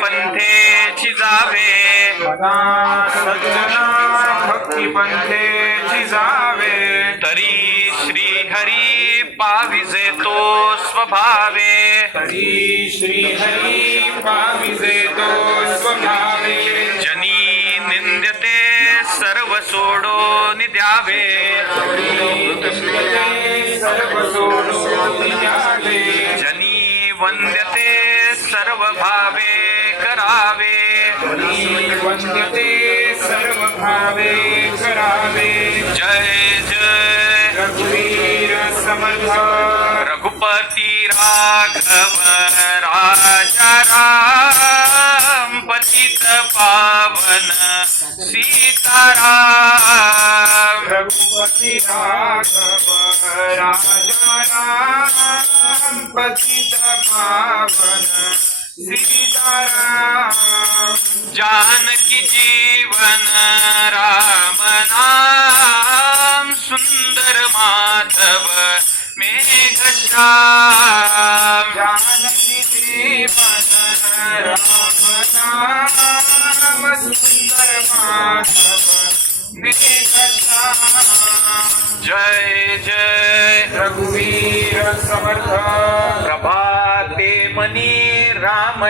पंथेची जावे मना सज्जना भक्ती पंथेची जावे तरी श्री हरी पाविजे तो स्वभावे। तरी श्री हरी पाविजे तो स्वभावे जनी निंद्यते सर्व सोडून द्यावे तुष्टते सर्व द्यावे सर्व भावे करावे। वंद्यते सर्व भावे करावे। जय जय। रघुवीर समर्थ। रघुपति राघव राजा राम पतित पावन सीताराम। राघव राजा राम पतित पावन सीताराम जानकी जीवन, राम नाम, सुंदर माधव, मेघ श्याम। जानकी जीवन, राम नाम, सुंदर माधव मेघश्याम जय जय रघुवीर समर्थ। प्रभाते मनी राम